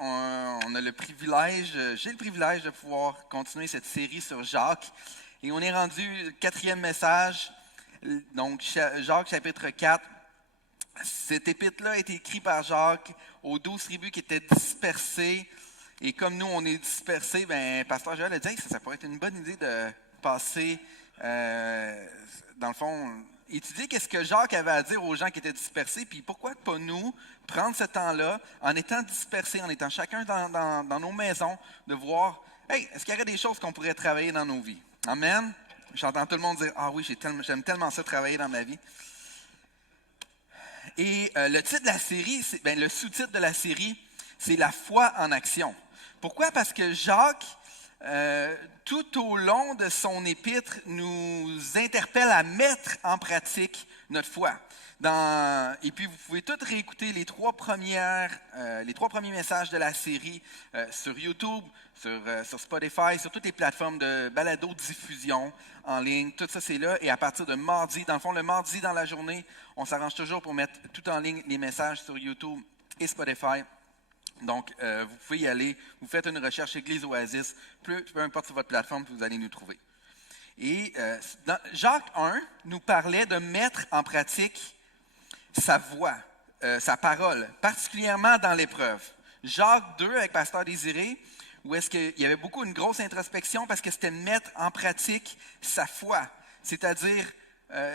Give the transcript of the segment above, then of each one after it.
on a le privilège, j'ai le privilège de pouvoir continuer cette série sur Jacques. Et on est rendu au 4e message, donc Jacques chapitre 4. Cet épître-là a été écrit par Jacques aux 12 tribus qui étaient dispersées. Et comme nous, on est dispersés, Pasteur Joël a dit ça pourrait être une bonne idée de passer, dans le fond, étudier qu'est-ce que Jacques avait à dire aux gens qui étaient dispersés, puis pourquoi pas nous prendre ce temps-là, en étant dispersés, en étant chacun dans nos maisons, de voir, est-ce qu'il y aurait des choses qu'on pourrait travailler dans nos vies? Amen? J'entends tout le monde dire, ah oui, j'aime tellement ça travailler dans ma vie. Et le titre de la série, le sous-titre de la série, c'est la foi en action. Pourquoi? Parce que Jacques, tout au long de son épître, nous interpelle à mettre en pratique notre foi. Et puis, vous pouvez tous réécouter les trois premiers messages de la série sur YouTube, sur Spotify, sur toutes les plateformes de balado-diffusion en ligne. Tout ça, c'est là. Et à partir de mardi, dans le fond, le mardi dans la journée, on s'arrange toujours pour mettre tout en ligne les messages sur YouTube et Spotify. Donc, vous pouvez y aller, vous faites une recherche Église Oasis, peu importe sur votre plateforme, puis vous allez nous trouver. Et Jacques 1 nous parlait de mettre en pratique sa voix, sa parole, particulièrement dans l'épreuve. Jacques 2 avec Pasteur Désiré, où est-ce qu'il y avait une grosse introspection parce que c'était mettre en pratique sa foi. C'est-à-dire,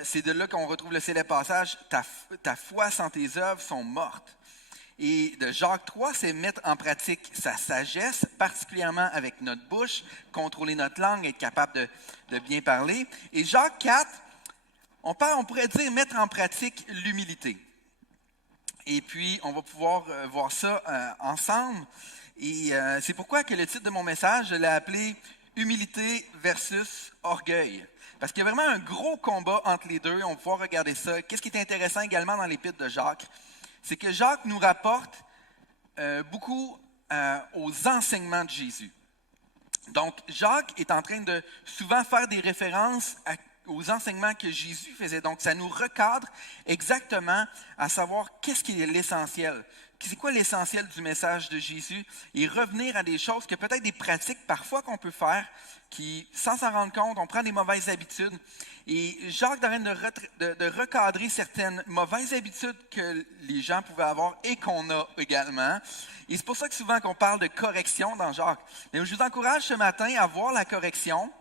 c'est de là qu'on retrouve le célèbre passage, ta foi sans tes œuvres sont mortes. Et de Jacques 3, c'est mettre en pratique sa sagesse, particulièrement avec notre bouche, contrôler notre langue, être capable de bien parler. Et Jacques 4, on pourrait dire mettre en pratique l'humilité. Et puis, on va pouvoir voir ça ensemble. Et c'est pourquoi que le titre de mon message, je l'ai appelé « Humilité versus orgueil ». Parce qu'il y a vraiment un gros combat entre les deux. On va pouvoir regarder ça. Qu'est-ce qui est intéressant également dans l'épître de Jacques? C'est que Jacques nous rapporte beaucoup aux enseignements de Jésus. Donc, Jacques est en train de souvent faire des références aux enseignements que Jésus faisait. Donc, ça nous recadre exactement à savoir qu'est-ce qui est l'essentiel. C'est quoi l'essentiel du message de Jésus? Et revenir à des choses que peut-être des pratiques parfois qu'on peut faire, qui, sans s'en rendre compte, on prend des mauvaises habitudes. Et Jacques est en train de recadrer certaines mauvaises habitudes que les gens pouvaient avoir et qu'on a également. Et c'est pour ça que souvent qu'on parle de correction dans Jacques. Mais je vous encourage ce matin à voir la correction,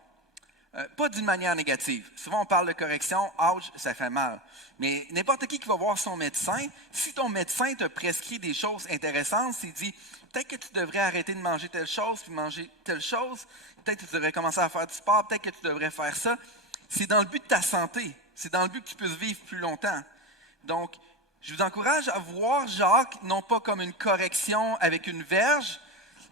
pas d'une manière négative. Souvent on parle de correction, ouch, ça fait mal. Mais n'importe qui va voir son médecin, si ton médecin te prescrit des choses intéressantes, s'il dit peut-être que tu devrais arrêter de manger telle chose puis manger telle chose, peut-être que tu devrais commencer à faire du sport, peut-être que tu devrais faire ça. C'est dans le but de ta santé. C'est dans le but que tu puisses vivre plus longtemps. Donc, je vous encourage à voir Jacques, non pas comme une correction avec une verge,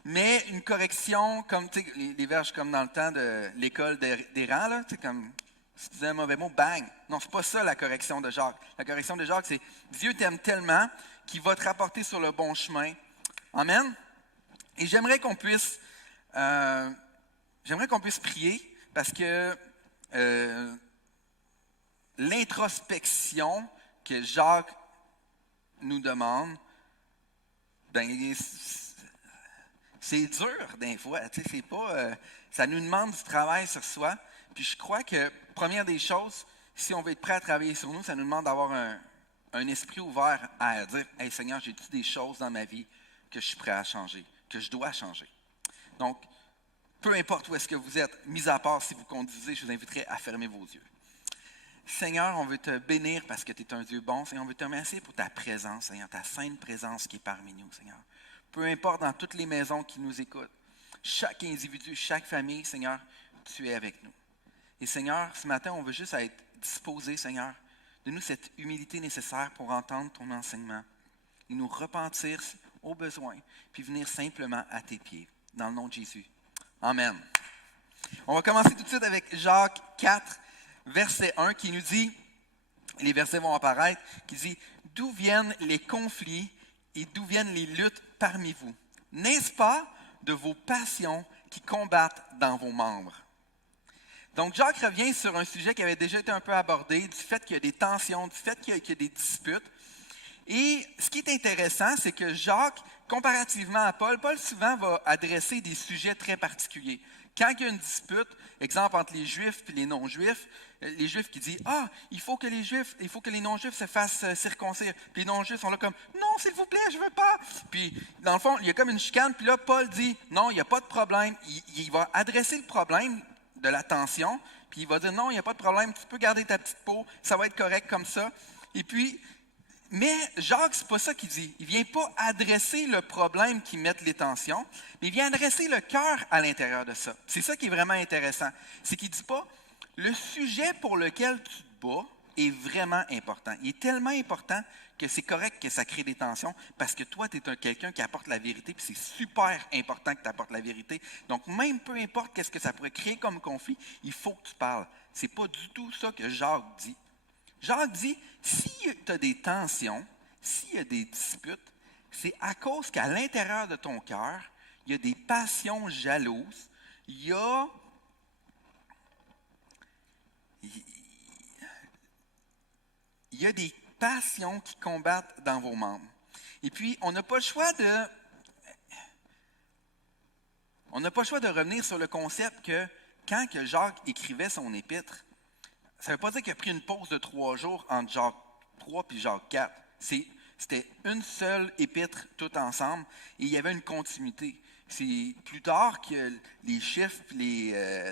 mais une correction comme, tu sais, les verges comme dans le temps de l'école des rangs, là, tu sais, comme, si tu disais un mauvais mot, bang. Non, c'est pas ça la correction de Jacques. La correction de Jacques, c'est Dieu t'aime tellement qu'il va te rapporter sur le bon chemin. Amen. Et j'aimerais qu'on puisse prier parce que l'introspection que Jacques nous demande, c'est dur des fois. C'est pas, ça nous demande du travail sur soi. Puis je crois que, première des choses, si on veut être prêt à travailler sur nous, ça nous demande d'avoir un esprit ouvert à dire « Hey Seigneur, j'ai-tu des choses dans ma vie que je suis prêt à changer, que je dois changer? » Donc, peu importe où est-ce que vous êtes, mis à part si vous conduisez, je vous inviterai à fermer vos yeux. Seigneur, on veut te bénir parce que tu es un Dieu bon. Seigneur, on veut te remercier pour ta présence, Seigneur, ta sainte présence qui est parmi nous, Seigneur. Peu importe dans toutes les maisons qui nous écoutent, chaque individu, chaque famille, Seigneur, tu es avec nous. Et Seigneur, ce matin, on veut juste être disposés, Seigneur, de nous cette humilité nécessaire pour entendre ton enseignement et nous repentir au besoin, puis venir simplement à tes pieds. Dans le nom de Jésus. Amen. On va commencer tout de suite avec Jacques 4, verset 1, qui nous dit, les versets vont apparaître, qui dit « D'où viennent les conflits et d'où viennent les luttes parmi vous? N'est-ce pas de vos passions qui combattent dans vos membres? » Donc, Jacques revient sur un sujet qui avait déjà été un peu abordé, du fait qu'il y a des tensions, du fait qu'il y a des disputes. Et ce qui est intéressant, c'est que Jacques, comparativement à Paul, Paul souvent va adresser des sujets très particuliers. Quand il y a une dispute, exemple entre les Juifs et les non-Juifs, les Juifs qui disent « Ah, il faut que les non-Juifs se fassent circoncire. » Puis les non-Juifs sont là comme « Non, s'il vous plaît, je veux pas. » Puis dans le fond, il y a comme une chicane, puis là, Paul dit « Non, il n'y a pas de problème. » Il va adresser le problème de la tension, puis il va dire « Non, il n'y a pas de problème, tu peux garder ta petite peau, ça va être correct comme ça. » Et puis, mais Jacques, c'est pas ça qu'il dit. Il vient pas adresser le problème qui met les tensions, mais il vient adresser le cœur à l'intérieur de ça. C'est ça qui est vraiment intéressant. C'est qu'il dit pas, le sujet pour lequel tu te bats est vraiment important. Il est tellement important que c'est correct que ça crée des tensions parce que toi, tu es quelqu'un qui apporte la vérité, puis c'est super important que tu apportes la vérité. Donc, même peu importe qu'est-ce que ça pourrait créer comme conflit, il faut que tu parles. C'est pas du tout ça que Jacques dit. Jacques dit, si tu as des tensions, s'il y a des disputes, c'est à cause qu'à l'intérieur de ton cœur, il y a des passions jalouses, il y a des passions qui combattent dans vos membres. Et puis, on n'a pas le choix de revenir sur le concept que quand que Jacques écrivait son épître, ça ne veut pas dire qu'il a pris une pause de 3 jours entre Jacques 3 et Jacques 4. C'était une seule épître tout ensemble et il y avait une continuité. C'est plus tard que les chiffres,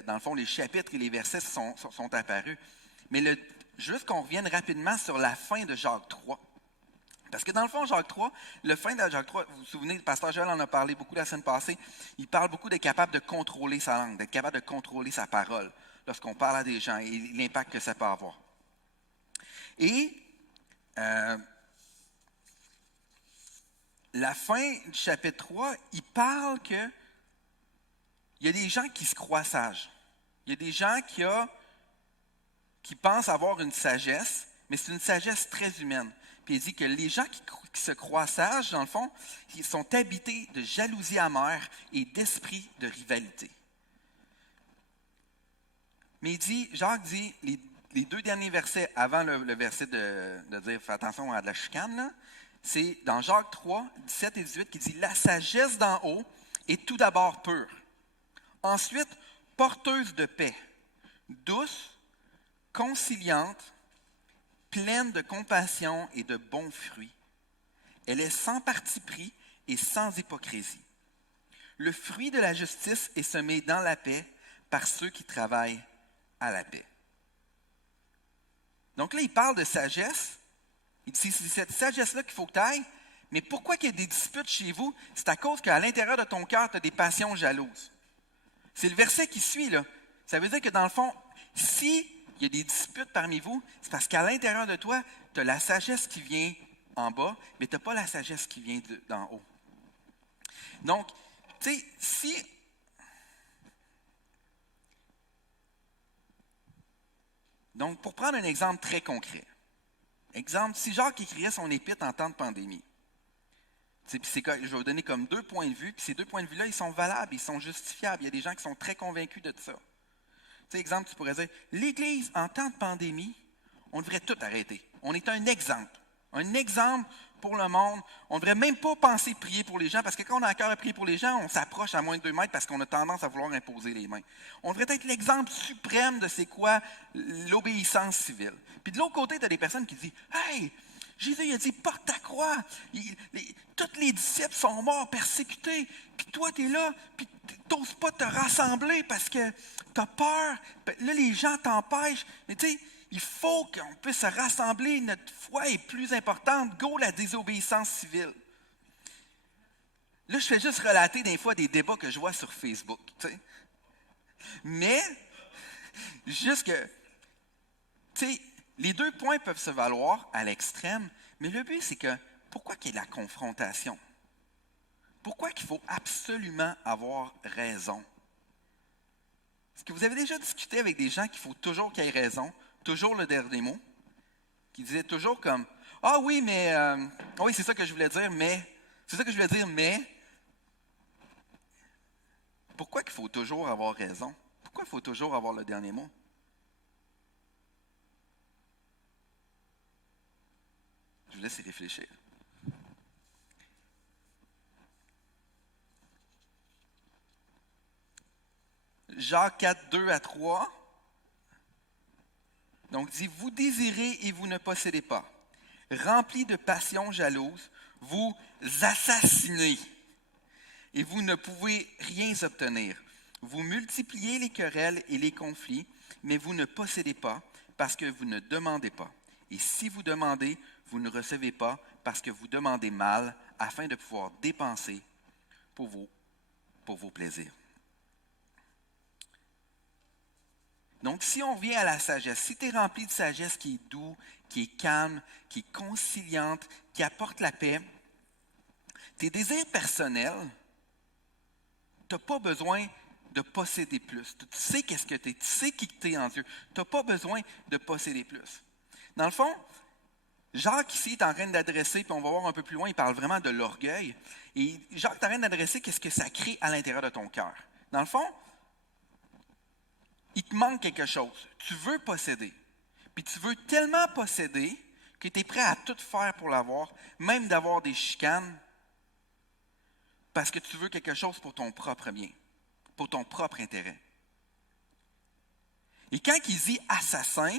dans le fond, les chapitres et les versets sont apparus. Mais juste qu'on revienne rapidement sur la fin de Jacques 3. Parce que dans le fond, Jacques 3, le fin de Jacques 3, vous vous souvenez, le pasteur Joël en a parlé beaucoup la semaine passée, il parle beaucoup d'être capable de contrôler sa langue, d'être capable de contrôler sa parole lorsqu'on parle à des gens et l'impact que ça peut avoir. Et la fin du chapitre 3, il parle qu'il y a des gens qui se croient sages. Il y a des gens qui pensent avoir une sagesse, mais c'est une sagesse très humaine. Puis il dit que les gens qui se croient sages, dans le fond, ils sont habités de jalousie amère et d'esprit de rivalité. Mais Jacques dit, les 2 derniers versets avant le verset de dire « Fais attention à de la chicane », là, c'est dans Jacques 3, 17 et 18 qui dit « La sagesse d'en haut est tout d'abord pure. Ensuite, porteuse de paix, douce, conciliante, pleine de compassion et de bons fruits. Elle est sans parti pris et sans hypocrisie. Le fruit de la justice est semé dans la paix par ceux qui travaillent à la paix. » Donc là, il parle de sagesse. Il dit, c'est cette sagesse-là qu'il faut que tu ailles. Mais pourquoi il y a des disputes chez vous? C'est à cause qu'à l'intérieur de ton cœur, tu as des passions jalouses. C'est le verset qui suit, là. Ça veut dire que dans le fond, si il y a des disputes parmi vous, c'est parce qu'à l'intérieur de toi, tu as la sagesse qui vient en bas, mais tu n'as pas la sagesse qui vient d'en haut. Donc, tu sais, si... Donc, pour prendre un exemple très concret. Exemple, si Jacques écrivait son épître en temps de pandémie, je vais vous donner comme 2 points de vue, puis ces 2 points de vue-là, ils sont valables, ils sont justifiables. Il y a des gens qui sont très convaincus de ça. Exemple, tu pourrais dire, l'Église, en temps de pandémie, on devrait tout arrêter. On est un exemple pour le monde. On ne devrait même pas penser prier pour les gens, parce que quand on a à cœur à prier pour les gens, on s'approche à moins de 2 mètres parce qu'on a tendance à vouloir imposer les mains. On devrait être l'exemple suprême de c'est quoi l'obéissance civile. Puis de l'autre côté, tu as des personnes qui disent, « Hey, Jésus il a dit, porte ta croix. Tous les disciples sont morts, persécutés. Puis toi, tu es là, puis tu n'oses pas te rassembler parce que tu as peur. Là, les gens t'empêchent. Mais tu sais, il faut qu'on puisse se rassembler. Notre foi est plus importante. Go la désobéissance civile. » Là, je fais juste relater des fois des débats que je vois sur Facebook. Tu sais. Mais, juste que, tu sais, les 2 points peuvent se valoir à l'extrême, mais le but, c'est que, pourquoi qu'il y ait la confrontation? Pourquoi qu'il faut absolument avoir raison? Est-ce que vous avez déjà discuté avec des gens qu'il faut toujours qu'il y ait raison, toujours le dernier mot, qui disaient toujours comme, « Ah oui, mais, oui, c'est ça que je voulais dire, mais, pourquoi qu'il faut toujours avoir raison? Pourquoi il faut toujours avoir le dernier mot? » Je vous laisse y réfléchir. Jacques 4, 2 à 3. Donc, il dit, vous désirez et vous ne possédez pas. Remplis de passion jalouse, vous assassinez et vous ne pouvez rien obtenir. Vous multipliez les querelles et les conflits, mais vous ne possédez pas parce que vous ne demandez pas. Et si vous demandez, vous ne recevez pas parce que vous demandez mal afin de pouvoir dépenser pour vos plaisirs. Donc, si on vient à la sagesse, si tu es rempli de sagesse qui est doux, qui est calme, qui est conciliante, qui apporte la paix, tes désirs personnels, tu n'as pas besoin de posséder plus. Tu sais qu'est-ce que tu es, tu sais qui tu es en Dieu. Tu n'as pas besoin de posséder plus. Dans le fond, Jacques ici est en train d'adresser, puis on va voir un peu plus loin, il parle vraiment de l'orgueil. Et Jacques est en train d'adresser qu'est-ce que ça crée à l'intérieur de ton cœur. Dans le fond, il te manque quelque chose. Tu veux posséder. Puis tu veux tellement posséder que tu es prêt à tout faire pour l'avoir, même d'avoir des chicanes, parce que tu veux quelque chose pour ton propre bien, pour ton propre intérêt. Et quand il dit assassin,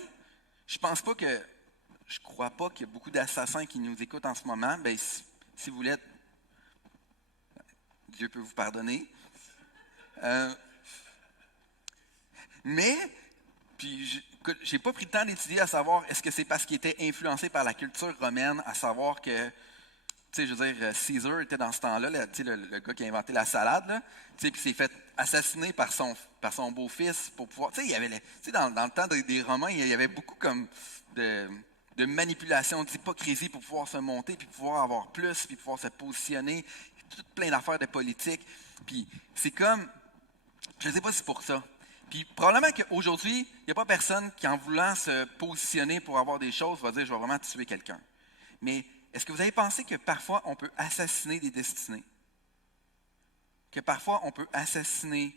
je crois pas qu'il y a beaucoup d'assassins qui nous écoutent en ce moment. Bien, si vous l'êtes, Dieu peut vous pardonner. Mais, puis j'ai pas pris le temps d'étudier à savoir est-ce que c'est parce qu'il était influencé par la culture romaine, à savoir que, tu sais, je veux dire, César était dans ce temps-là, le gars qui a inventé la salade, là, tu sais, puis s'est fait assassiner par son beau-fils pour pouvoir, tu sais, il y avait, tu sais, dans le temps des Romains, il y avait beaucoup comme de manipulation, d'hypocrisie pour pouvoir se monter, puis pouvoir avoir plus, puis pouvoir se positionner, tout plein d'affaires de politique. Puis c'est comme, je ne sais pas si c'est pour ça. Puis probablement qu'aujourd'hui, il n'y a pas personne qui, en voulant se positionner pour avoir des choses, va dire « je vais vraiment tuer quelqu'un ». Mais est-ce que vous avez pensé que parfois on peut assassiner des destinées? Que parfois on peut assassiner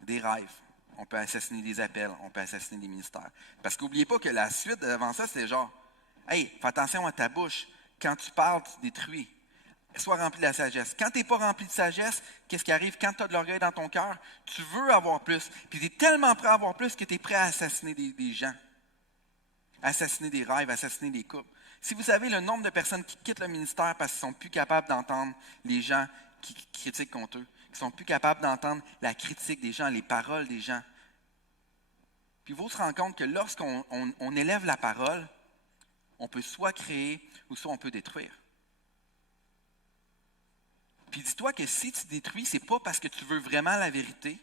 des rêves, on peut assassiner des appels, on peut assassiner des ministères. Parce qu'oubliez pas que la suite avant ça, c'est genre « hey, fais attention à ta bouche, quand tu parles, tu détruis ». Sois rempli de la sagesse. Quand tu n'es pas rempli de sagesse, qu'est-ce qui arrive? Quand tu as de l'orgueil dans ton cœur, tu veux avoir plus. Puis tu es tellement prêt à avoir plus que tu es prêt à assassiner des gens, assassiner des rêves, assassiner des couples. Si vous savez le nombre de personnes qui quittent le ministère parce qu'ils ne sont plus capables d'entendre les gens qui critiquent contre eux, qui ne sont plus capables d'entendre la critique des gens, les paroles des gens. Puis vous vous rendez compte que lorsqu'on élève la parole, on peut soit créer ou soit on peut détruire. Puis dis-toi que si tu détruis, ce n'est pas parce que tu veux vraiment la vérité.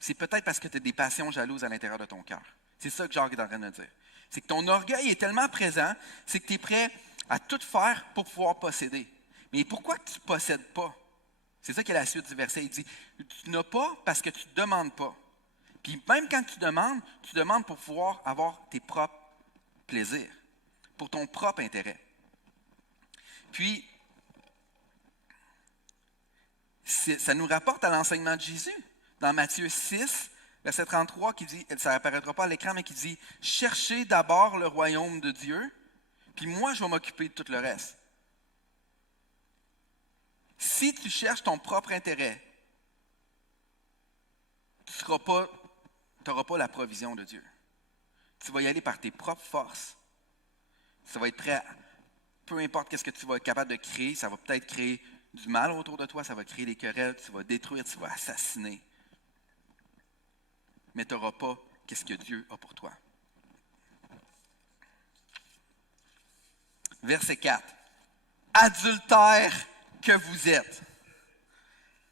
C'est peut-être parce que tu as des passions jalouses à l'intérieur de ton cœur. C'est ça que Jacques est en train de dire. C'est que ton orgueil est tellement présent, c'est que tu es prêt à tout faire pour pouvoir posséder. Mais pourquoi tu ne possèdes pas? C'est ça qui est la suite du verset. Il dit, tu n'as pas parce que tu ne demandes pas. Puis même quand tu demandes pour pouvoir avoir tes propres plaisirs, pour ton propre intérêt. Puis, ça nous rapporte à l'enseignement de Jésus. Dans Matthieu 6, verset 33, qui dit, ça n'apparaîtra pas à l'écran, mais qui dit « Cherchez d'abord le royaume de Dieu, puis moi, je vais m'occuper de tout le reste. » Si tu cherches ton propre intérêt, tu n'auras pas la provision de Dieu. Tu vas y aller par tes propres forces. Tu vas être prêt à... Peu importe ce que tu vas être capable de créer, ça va peut-être créer du mal autour de toi, ça va créer des querelles, tu vas détruire, tu vas assassiner. Mais tu n'auras pas ce que Dieu a pour toi. Verset 4. Adultères que vous êtes,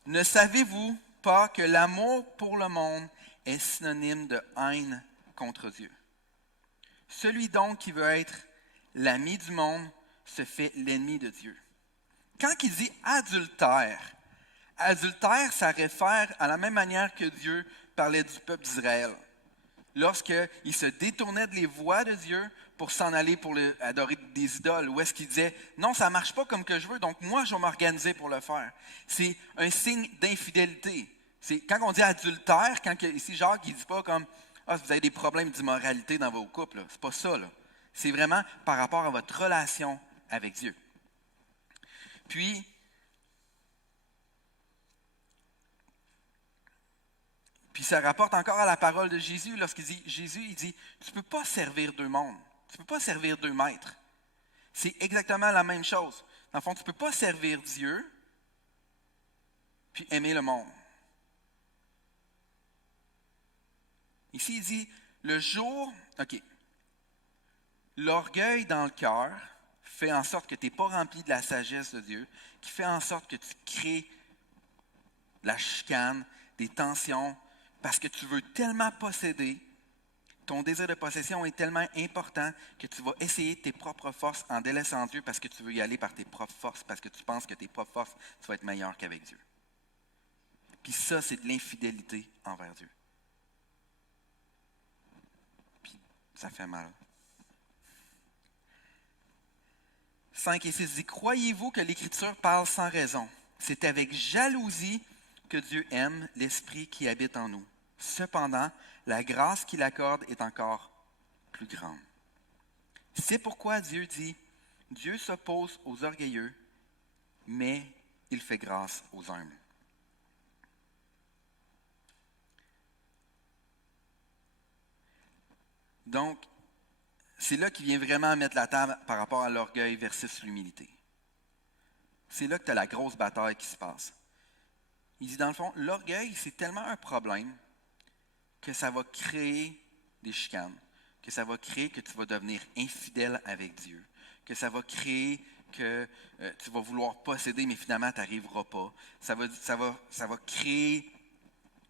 ne savez-vous pas que l'amour pour le monde est synonyme de haine contre Dieu? Celui donc qui veut être l'ami du monde se fait l'ennemi de Dieu. Quand il dit adultère, ça réfère à la même manière que Dieu parlait du peuple d'Israël. Lorsqu'il se détournait des voies de Dieu pour s'en aller pour adorer des idoles, où est-ce qu'il disait « Non, ça ne marche pas comme que je veux, donc moi, je vais m'organiser pour le faire. » C'est un signe d'infidélité. Quand on dit adultère, ici Jacques, il ne dit pas comme « Ah, vous avez des problèmes d'immoralité dans vos couples. » Ce n'est pas ça. Là. C'est vraiment par rapport à votre relation avec Dieu. Puis, Puis ça rapporte encore à la parole de Jésus lorsqu'il dit, il dit, tu ne peux pas servir deux mondes, tu ne peux pas servir deux maîtres. C'est exactement la même chose. Dans le fond, tu ne peux pas servir Dieu puis aimer le monde. Ici, il dit, le jour, OK, l'orgueil dans le cœur fait en sorte que tu n'es pas rempli de la sagesse de Dieu, qui fait en sorte que tu crées la chicane, des tensions, parce que tu veux tellement posséder, ton désir de possession est tellement important que tu vas essayer tes propres forces en délaissant Dieu parce que tu veux y aller par tes propres forces, parce que tu penses que tes propres forces, tu vas être meilleur qu'avec Dieu. Puis ça, c'est de l'infidélité envers Dieu. Puis ça fait mal. 5 et 6 dit, croyez-vous que l'Écriture parle sans raison? C'est avec jalousie que Dieu aime l'Esprit qui habite en nous. Cependant, la grâce qu'il accorde est encore plus grande. C'est pourquoi Dieu dit, Dieu s'oppose aux orgueilleux, mais il fait grâce aux humbles. Donc, c'est là qu'il vient vraiment mettre la table par rapport à l'orgueil versus l'humilité. C'est là que tu as la grosse bataille qui se passe. Il dit, dans le fond, l'orgueil, c'est tellement un problème que ça va créer des chicanes, que ça va créer que tu vas devenir infidèle avec Dieu, que ça va créer que tu vas vouloir posséder, mais finalement, tu n'arriveras pas. Ça va créer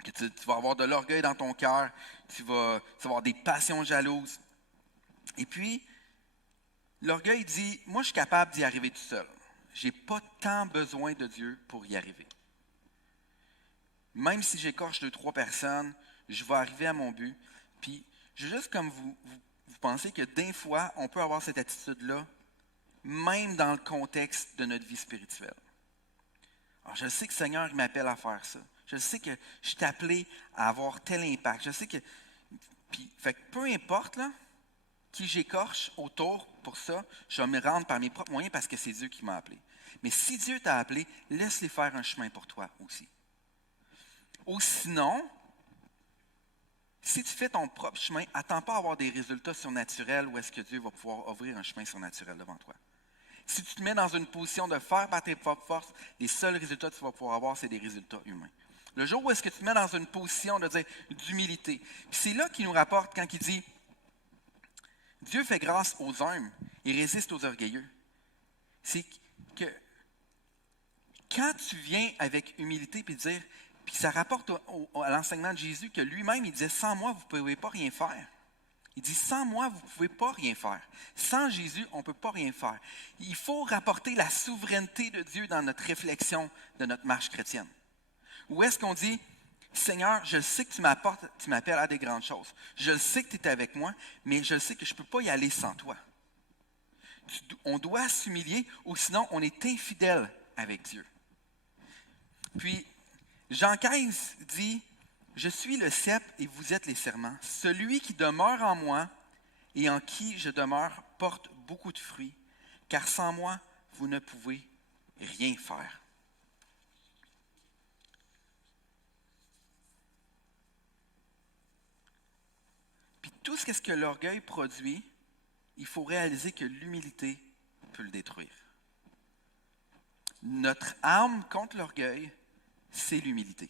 que tu vas avoir de l'orgueil dans ton cœur, tu vas avoir des passions jalouses. Et puis, l'orgueil dit, moi, je suis capable d'y arriver tout seul. Je n'ai pas tant besoin de Dieu pour y arriver. Même si j'écorche 2-3 personnes, je vais arriver à mon but. Puis, juste comme vous pensez que des fois, on peut avoir cette attitude-là, même dans le contexte de notre vie spirituelle. Alors, je sais que le Seigneur il m'appelle à faire ça. Je sais que je suis appelé à avoir tel impact. Je sais que. Puis, fait que peu importe là, qui j'écorche autour pour ça, je vais me rendre par mes propres moyens parce que c'est Dieu qui m'a appelé. Mais si Dieu t'a appelé, laisse-les faire un chemin pour toi aussi. Ou sinon, si tu fais ton propre chemin, attends pas à avoir des résultats surnaturels où est-ce que Dieu va pouvoir ouvrir un chemin surnaturel devant toi. Si tu te mets dans une position de faire par tes propres forces, les seuls résultats que tu vas pouvoir avoir, c'est des résultats humains. Le jour où est-ce que tu te mets dans une position de dire d'humilité, puis c'est là qu'il nous rapporte quand il dit Dieu fait grâce aux humbles et résiste aux orgueilleux. C'est que quand tu viens avec humilité puis dire, puis ça rapporte à l'enseignement de Jésus que lui-même, il disait, sans moi, vous ne pouvez pas rien faire. Il dit, sans moi, vous ne pouvez pas rien faire. Sans Jésus, on ne peut pas rien faire. Il faut rapporter la souveraineté de Dieu dans notre réflexion de notre marche chrétienne. Où est-ce qu'on dit, Seigneur, je sais que tu m'appelles à des grandes choses. Je sais que tu es avec moi, mais je sais que je ne peux pas y aller sans toi. On doit s'humilier ou sinon on est infidèle avec Dieu. Puis, Jean 15 dit, « Je suis le cep et vous êtes les serments. Celui qui demeure en moi et en qui je demeure porte beaucoup de fruits, car sans moi, vous ne pouvez rien faire. » Puis tout ce que l'orgueil produit, il faut réaliser que l'humilité peut le détruire. Notre arme contre l'orgueil, c'est l'humilité.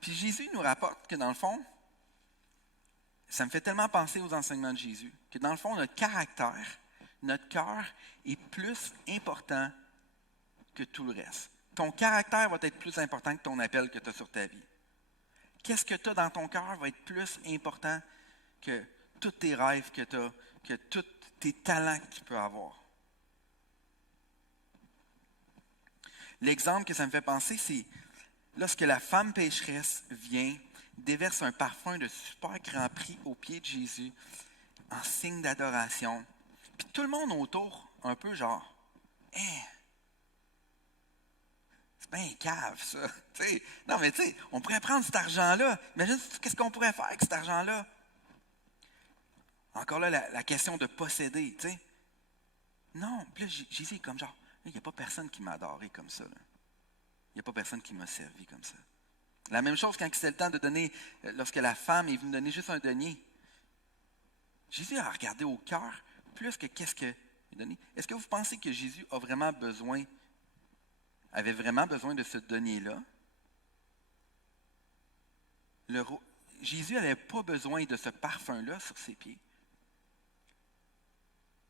Puis Jésus nous rapporte que dans le fond, ça me fait tellement penser aux enseignements de Jésus, que dans le fond, notre caractère, notre cœur est plus important que tout le reste. Ton caractère va être plus important que ton appel que tu as sur ta vie. Qu'est-ce que tu as dans ton cœur va être plus important que tous tes rêves que tu as, que tous tes talents que tu peux avoir. L'exemple que ça me fait penser, c'est lorsque la femme pécheresse vient, déverse un parfum de super grand prix aux pieds de Jésus en signe d'adoration. Puis tout le monde autour, un peu genre, hey, c'est bien cave ça. T'sais, non mais tu sais, on pourrait prendre cet argent-là. Imagine qu'est-ce qu'on pourrait faire avec cet argent-là. Encore là, la question de posséder, tu sais. Non, puis là, Jésus est comme genre, il n'y a pas personne qui m'a adoré comme ça. Là. Il n'y a pas personne qui m'a servi comme ça. La même chose quand c'était le temps de donner, lorsque la femme est venue donner juste un denier. Jésus a regardé au cœur plus que qu'est-ce qu'il a donné. Est-ce que vous pensez que Jésus avait vraiment besoin de ce denier-là? Jésus n'avait pas besoin de ce parfum-là sur ses pieds.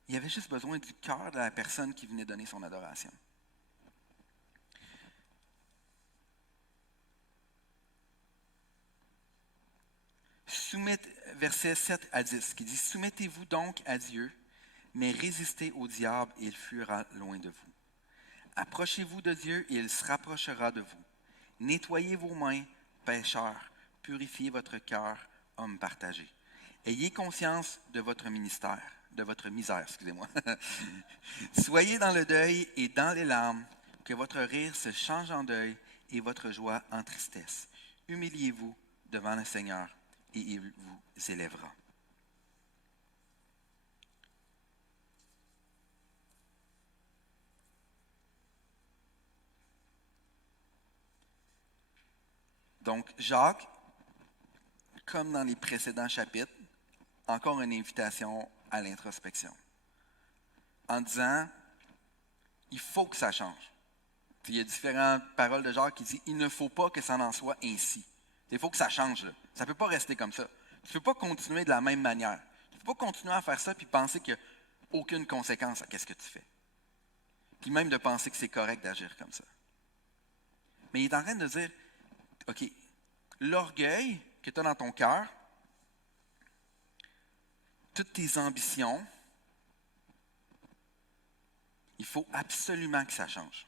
Il avait juste besoin du cœur de la personne qui venait donner son adoration. Versets 7 à 10, qui dit « Soumettez-vous donc à Dieu, mais résistez au diable et il fuira loin de vous. Approchez-vous de Dieu et il se rapprochera de vous. Nettoyez vos mains, pécheurs, purifiez votre cœur, hommes partagés. Ayez conscience de votre misère, excusez-moi. Soyez dans le deuil et dans les larmes, que votre rire se change en deuil et votre joie en tristesse. Humiliez-vous devant le Seigneur et il vous élèvera. » Donc, Jacques, comme dans les précédents chapitres, encore une invitation à l'introspection. En disant, il faut que ça change. Il y a différentes paroles de Jacques qui disent, il ne faut pas que ça en soit ainsi. Il faut que ça change. Là. Ça ne peut pas rester comme ça. Tu ne peux pas continuer de la même manière. Tu ne peux pas continuer à faire ça et penser qu'il n'y a aucune conséquence à ce que tu fais. Puis même de penser que c'est correct d'agir comme ça. Mais il est en train de dire, OK, l'orgueil que tu as dans ton cœur, toutes tes ambitions, il faut absolument que ça change.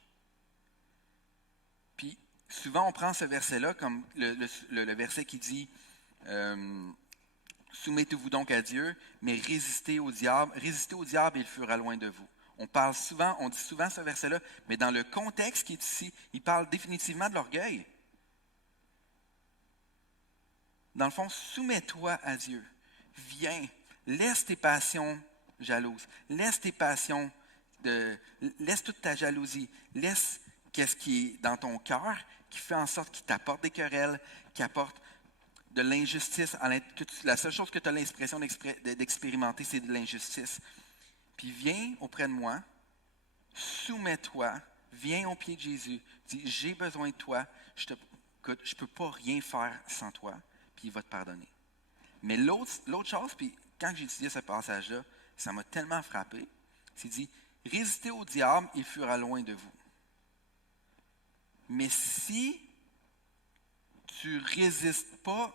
Puis, souvent, on prend ce verset-là comme le verset qui dit soumettez-vous donc à Dieu, mais résistez au diable et il fuira loin de vous. On dit souvent ce verset-là, mais dans le contexte qui est ici, il parle définitivement de l'orgueil. Dans le fond, soumets-toi à Dieu. Viens, laisse tes passions jalouses, laisse toute ta jalousie, laisse qu'est-ce qui est dans ton cœur qui fait en sorte qu'il t'apporte des querelles, qui apporte de l'injustice. La seule chose que tu as l'impression d'expérimenter, c'est de l'injustice. Puis viens auprès de moi, soumets-toi, viens au pied de Jésus, dis j'ai besoin de toi, je ne peux pas rien faire sans toi, puis il va te pardonner. Mais l'autre chose, puis quand j'ai étudié ce passage-là, ça m'a tellement frappé, c'est dit résistez au diable, il fuira loin de vous. Mais si tu ne résistes pas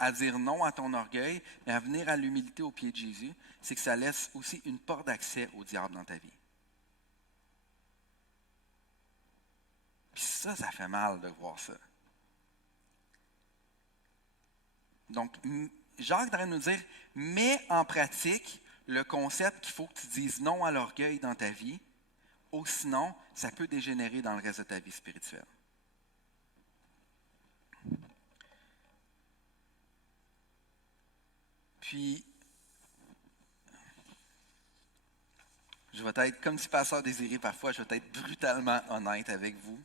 à dire non à ton orgueil, mais à venir à l'humilité au pied de Jésus, c'est que ça laisse aussi une porte d'accès au diable dans ta vie. Puis ça fait mal de voir ça. Donc, Jacques est en train de nous dire, mets en pratique le concept qu'il faut que tu dises non à l'orgueil dans ta vie, ou sinon, ça peut dégénérer dans le reste de ta vie spirituelle. Puis, je vais être, comme dit Pasteur Désiré parfois, je vais être brutalement honnête avec vous.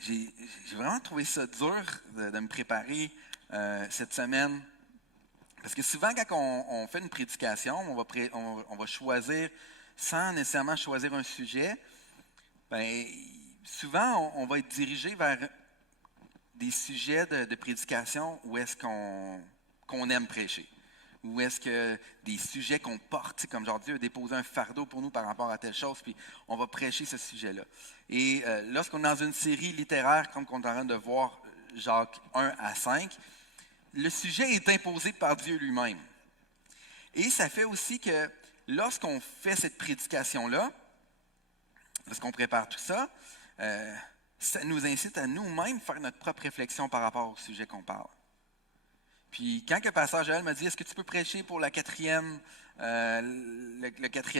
J'ai vraiment trouvé ça dur de me préparer cette semaine. Parce que souvent, quand on fait une prédication, on va choisir, sans nécessairement choisir un sujet, souvent, on va être dirigé vers des sujets de prédication où est-ce qu'on aime prêcher. Ou est-ce que des sujets qu'on porte, comme genre Dieu a déposé un fardeau pour nous par rapport à telle chose, puis on va prêcher ce sujet-là. Et lorsqu'on est dans une série littéraire, comme on est en train de voir Jacques 1 à 5, le sujet est imposé par Dieu lui-même. Et ça fait aussi que lorsqu'on fait cette prédication-là, lorsqu'on prépare tout ça, ça nous incite à nous-mêmes faire notre propre réflexion par rapport au sujet qu'on parle. Puis quand le pasteur Joël m'a dit « Est-ce que tu peux prêcher pour le quatrième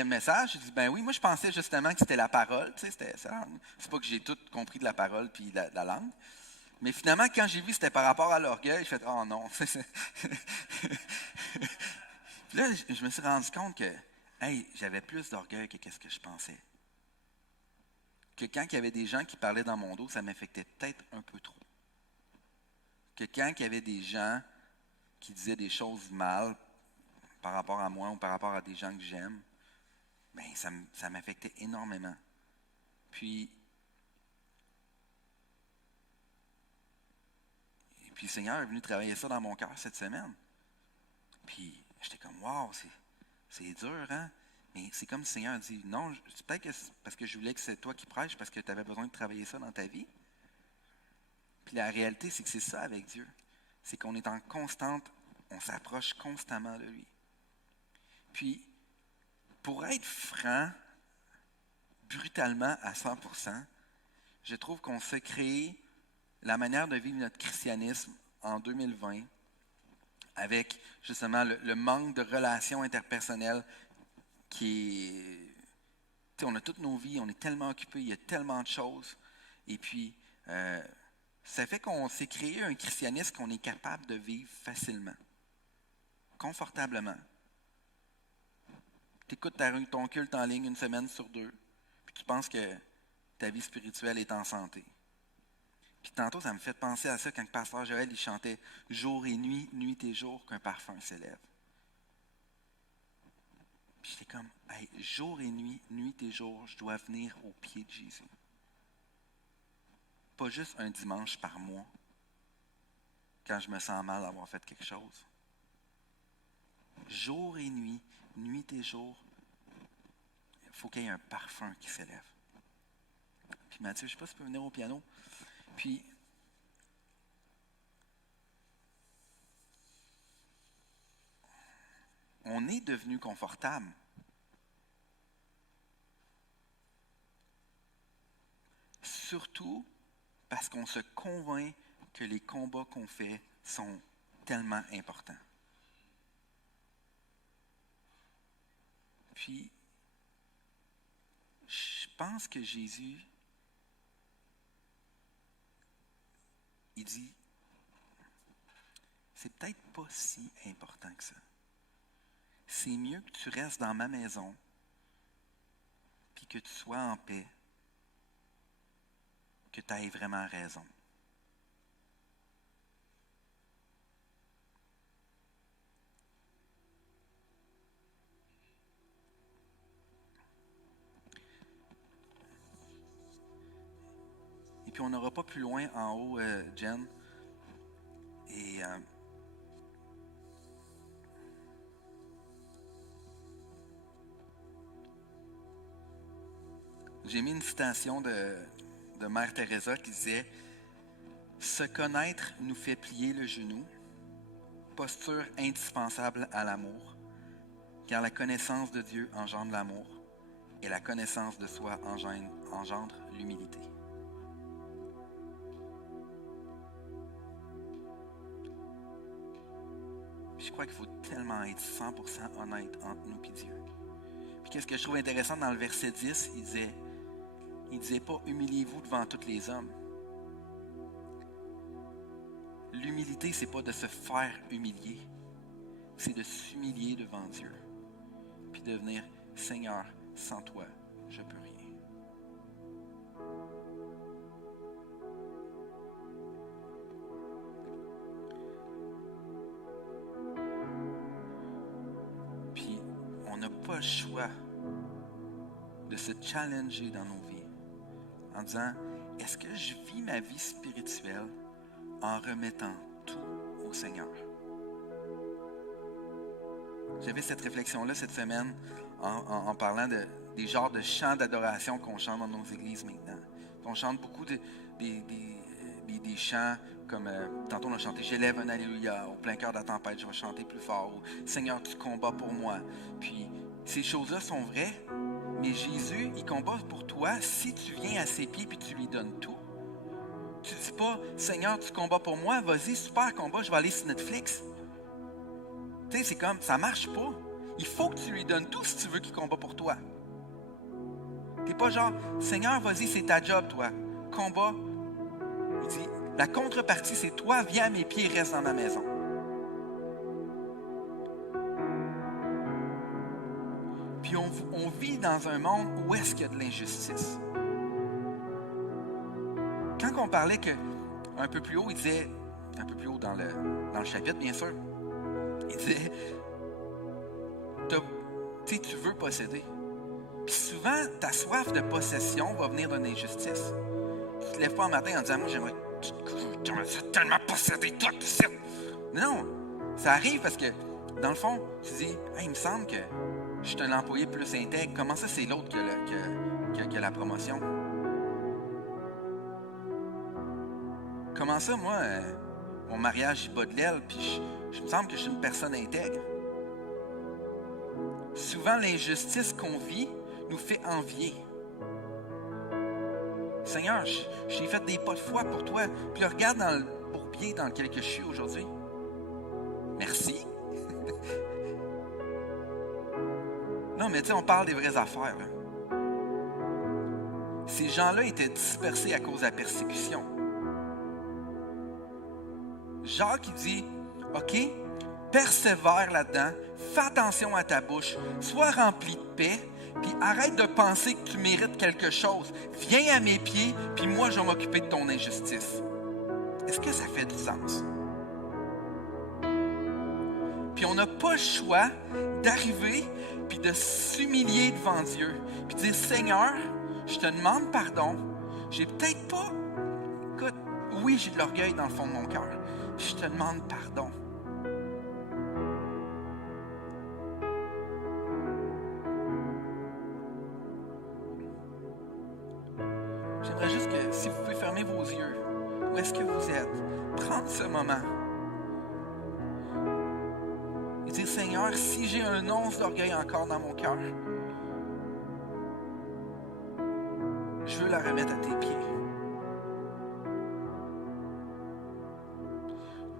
message? » J'ai dit « Ben oui, moi je pensais justement que c'était la parole. » Tu sais, c'est pas que j'ai tout compris de la parole puis de la langue. Mais finalement, quand j'ai vu que c'était par rapport à l'orgueil, j'ai fait « Oh non! » Puis là, je me suis rendu compte que j'avais plus d'orgueil que ce que je pensais. que quand il y avait des gens qui parlaient dans mon dos, ça m'affectait peut-être un peu trop. Que quand il y avait des gens qui disaient des choses mal par rapport à moi ou par rapport à des gens que j'aime, bien, ça m'affectait énormément. Puis le Seigneur est venu travailler ça dans mon cœur cette semaine. Puis j'étais comme, wow, c'est dur, hein? Mais c'est comme le Seigneur dit, non, c'est peut-être que c'est parce que je voulais que c'est toi qui prêches, parce que tu avais besoin de travailler ça dans ta vie. Puis la réalité, c'est que c'est ça avec Dieu. C'est qu'on est en constante, on s'approche constamment de lui. Puis, pour être franc, brutalement à 100%, je trouve qu'on s'est créé la manière de vivre notre christianisme en 2020 avec justement le manque de relations interpersonnelles qui est... Tu sais, on a toutes nos vies, on est tellement occupés, il y a tellement de choses. Et puis, ça fait qu'on s'est créé un christianisme qu'on est capable de vivre facilement, confortablement. Tu écoutes ton culte en ligne une semaine sur 2, puis tu penses que ta vie spirituelle est en santé. Puis tantôt, ça me fait penser à ça quand le pasteur Joël il chantait « Jour et nuit, nuit et jour, qu'un parfum s'élève ». Puis j'étais comme hey, « Jour et nuit, nuit et jour, je dois venir au pied de Jésus. » Pas juste un dimanche par mois, quand je me sens mal d'avoir fait quelque chose. Jour et nuit, nuit et jour, il faut qu'il y ait un parfum qui s'élève. Puis Mathieu, je ne sais pas si tu peux venir au piano. Puis, on est devenu confortable. Surtout parce qu'on se convainc que les combats qu'on fait sont tellement importants. Puis, je pense que Jésus, il dit, c'est peut-être pas si important que ça. C'est mieux que tu restes dans ma maison, puis que tu sois en paix, que tu aies vraiment raison. Et puis on n'aura pas plus loin en haut, Jen. Et j'ai mis une citation de Mère Teresa qui disait « Se connaître nous fait plier le genou, posture indispensable à l'amour, car la connaissance de Dieu engendre l'amour, et la connaissance de soi engendre l'humilité. » Je crois qu'il faut tellement être 100% honnête entre nous et Dieu. Puis qu'est-ce que je trouve intéressant dans le verset 10, il disait pas « Humiliez-vous devant tous les hommes ». L'humilité, c'est pas de se faire humilier, c'est de s'humilier devant Dieu. Puis de venir « Seigneur, sans toi, je peux rien ». Puis on n'a pas le choix de se challenger dans nos vies en disant, est-ce que je vis ma vie spirituelle en remettant tout au Seigneur? J'avais cette réflexion-là cette semaine en parlant des genres de chants d'adoration qu'on chante dans nos églises maintenant. On chante beaucoup des chants comme, tantôt on a chanté « J'élève un Alléluia » au plein cœur de la tempête, je vais chanter plus fort. Ou « Seigneur, tu combats pour moi ». Puis ces choses-là sont vraies, mais Jésus, il combat pour toi si tu viens à ses pieds et tu lui donnes tout. Tu ne dis pas « Seigneur, tu combats pour moi, vas-y, super combat, je vais aller sur Netflix ». Tu sais, c'est comme, ça ne marche pas. Il faut que tu lui donnes tout si tu veux qu'il combat pour toi. Tu n'es pas genre « Seigneur, vas-y, c'est ta job, toi. Combat. » Il dit « La contrepartie, c'est toi, viens à mes pieds et reste dans ma maison. » Puis on vit dans un monde où est-ce qu'il y a de l'injustice. on parlait que un peu plus haut, il disait, un peu plus haut dans le chapitre, bien sûr, il disait, tu veux posséder. Puis souvent, ta soif de possession va venir d'une injustice. Tu ne te lèves pas un matin en disant, moi, j'aimerais tellement posséder toi, tout ça. Non, ça arrive parce que, dans le fond, tu dis, hey, il me semble que je suis un employé plus intègre. Comment ça, c'est l'autre que la promotion? Comment ça, moi, mon mariage, il bat de l'aile, puis je me semble que je suis une personne intègre. Souvent, l'injustice qu'on vit nous fait envier. Seigneur, j'ai fait des pas de foi pour toi, puis là, regarde dans le bourbier dans lequel je suis aujourd'hui. Merci. Non, mais tu sais, on parle des vraies affaires. Là. Ces gens-là étaient dispersés à cause de la persécution. Jacques, il dit, OK, persévère là-dedans, fais attention à ta bouche, sois rempli de paix, puis arrête de penser que tu mérites quelque chose. Viens à mes pieds, puis moi, je vais m'occuper de ton injustice. Est-ce que ça fait du sens? Puis on n'a pas le choix d'arriver puis de s'humilier devant Dieu. Puis de dire, Seigneur, je te demande pardon. J'ai peut-être pas... Écoute, oui, j'ai de l'orgueil dans le fond de mon cœur. Je te demande pardon. J'aimerais juste que, si vous pouvez fermer vos yeux, où est-ce que vous êtes, prendre ce moment. Et dire, Seigneur, si j'ai un once d'orgueil encore dans mon cœur, je veux la remettre à tes pieds.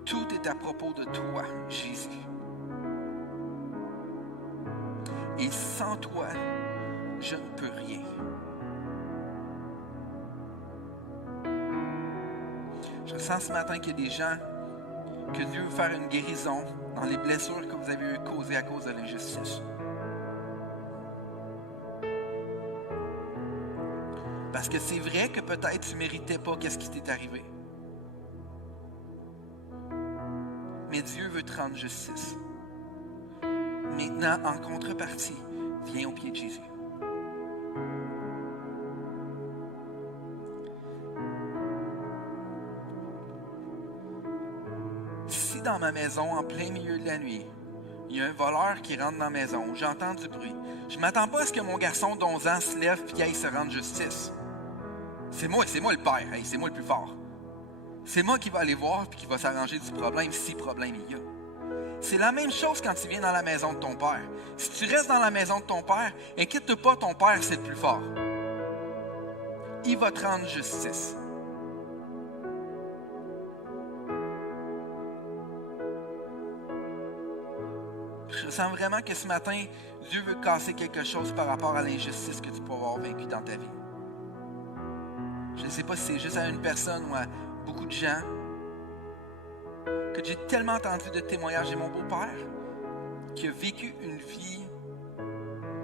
Tout est à propos de toi, Jésus. Et sans toi, je ne peux rien. Je sens ce matin qu'il y a des gens que Dieu veut faire une guérison dans les blessures que vous avez causées à cause de l'injustice. Parce que c'est vrai que peut-être tu ne méritais pas qu'est-ce qui t'est arrivé. Mais Dieu veut te rendre justice. Maintenant, en contrepartie, viens au pied de Jésus. Si dans ma maison, en plein milieu de la nuit, il y a un voleur qui rentre dans la maison, j'entends du bruit, je ne m'attends pas à ce que mon garçon d'11 ans se lève et qu'il aille se rendre justice. C'est moi le père, hey, c'est moi le plus fort. C'est moi qui va aller voir et qui va s'arranger du problème, si problème il y a. C'est la même chose quand tu viens dans la maison de ton père. Si tu restes dans la maison de ton père, inquiète-toi pas, ton père c'est le plus fort. Il va te rendre justice. Je sens vraiment que ce matin, Dieu veut casser quelque chose par rapport à l'injustice que tu peux avoir vécue dans ta vie. Je ne sais pas si c'est juste à une personne ou à beaucoup de gens, que j'ai tellement entendu de témoignages de mon beau-père qui a vécu une vie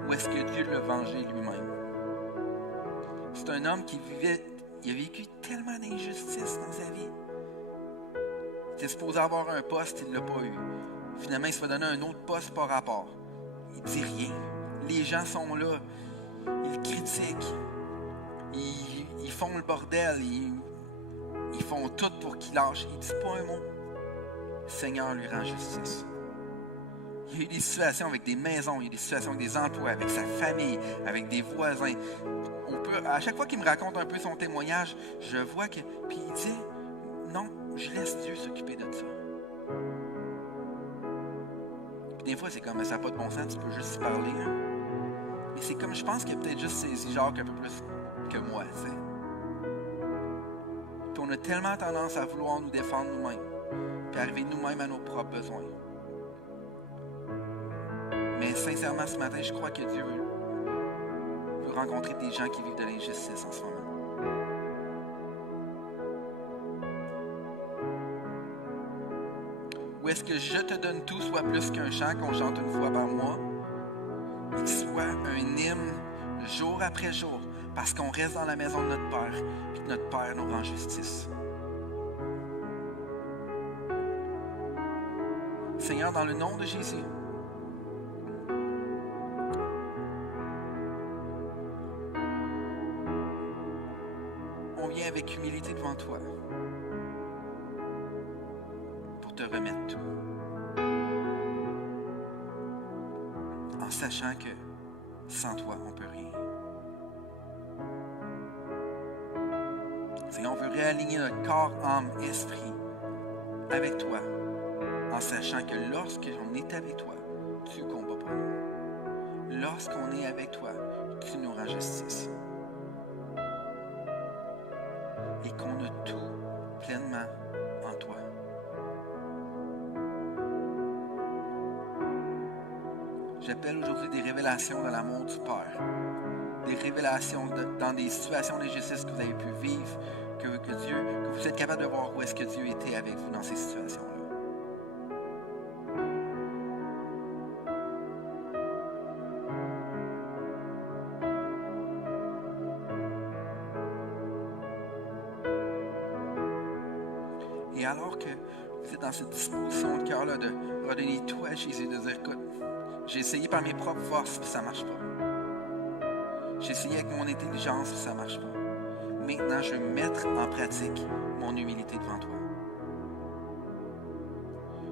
où est-ce que Dieu l'a vengé lui-même. C'est un homme qui il a vécu tellement d'injustice dans sa vie. Il était supposé avoir un poste, il ne l'a pas eu. Finalement, il se fait donner un autre poste par rapport. Il ne dit rien. Les gens sont là, ils critiquent, ils font le bordel, ils font tout pour qu'il lâche. Il ne dit pas un mot. Le Seigneur lui rend justice. Il y a eu des situations avec des maisons, il y a eu des situations avec des emplois, avec sa famille, avec des voisins. À chaque fois qu'il me raconte un peu son témoignage, je vois que... Puis il dit, non, je laisse Dieu s'occuper de ça. Puis des fois, c'est comme, ça n'a pas de bon sens, tu peux juste parler. Hein? Mais c'est comme, je pense qu'il y a peut-être juste saisi Jacques un peu plus que moi, tu sais. Puis on a tellement tendance à vouloir nous défendre nous-mêmes, puis arriver nous-mêmes à nos propres besoins. Mais sincèrement, ce matin, je crois que Dieu veut rencontrer des gens qui vivent de l'injustice en ce moment. Ou est-ce que je te donne tout soit plus qu'un chant qu'on chante une fois par mois, et qu'il soit un hymne jour après jour, parce qu'on reste dans la maison de notre Père et que notre Père nous rend justice. Seigneur, dans le nom de Jésus, on vient avec humilité devant toi pour te remettre tout. En sachant que sans toi, on ne peut rien. Seigneur, on veut réaligner notre corps, âme, esprit avec toi, en sachant que lorsqu'on est avec toi, tu combats pour nous. Lorsqu'on est avec toi, tu nous rends justice. Et qu'on a tout pleinement en toi. J'appelle aujourd'hui des révélations de l'amour du Père. Des révélations dans des situations d'injustice que vous avez pu vivre, que vous êtes capable de voir où est-ce que Dieu était avec vous dans ces situations-là. Et alors que vous êtes dans cette disposition de cœur-là de redonner tout à Jésus, de dire, écoute, j'ai essayé par mes propres forces, puis ça ne marche pas. J'ai essayé avec mon intelligence, puis ça ne marche pas. Maintenant, je vais mettre en pratique mon humilité devant toi.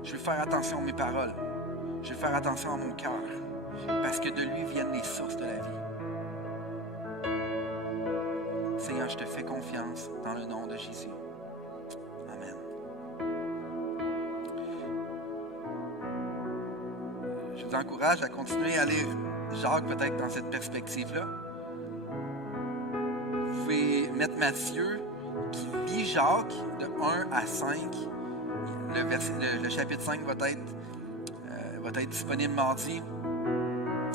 Je vais faire attention à mes paroles. Je vais faire attention à mon cœur, parce que de lui viennent les sources de la vie. Seigneur, je te fais confiance dans le nom de Jésus. Amen. Je vous encourage à continuer à lire Jacques peut-être dans cette perspective-là. Vous pouvez mettre Matthieu qui lit Jacques de 1 à 5. Le chapitre 5 va être disponible mardi.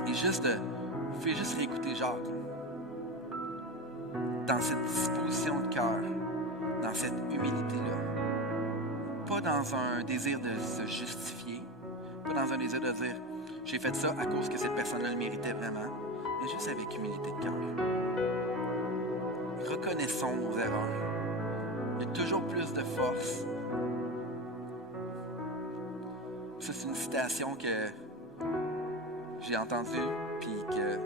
Et vous pouvez juste réécouter Jacques. Dans cette disposition de cœur, dans cette humilité-là. Pas dans un désir de se justifier, pas dans un désir de dire « j'ai fait ça à cause que cette personne-là le méritait vraiment », mais juste avec humilité de cœur. Reconnaissons nos erreurs. Il y a toujours plus de force. Ça, c'est une citation que j'ai entendue, puis que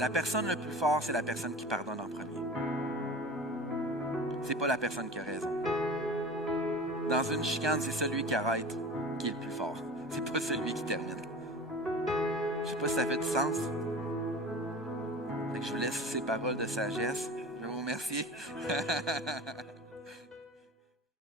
la personne le plus fort, c'est la personne qui pardonne en premier. C'est pas la personne qui a raison. Dans une chicane, c'est celui qui arrête qui est le plus fort. C'est pas celui qui termine. Je sais pas si ça fait du sens. Fait que je vous laisse ces paroles de sagesse. Je vous remercie.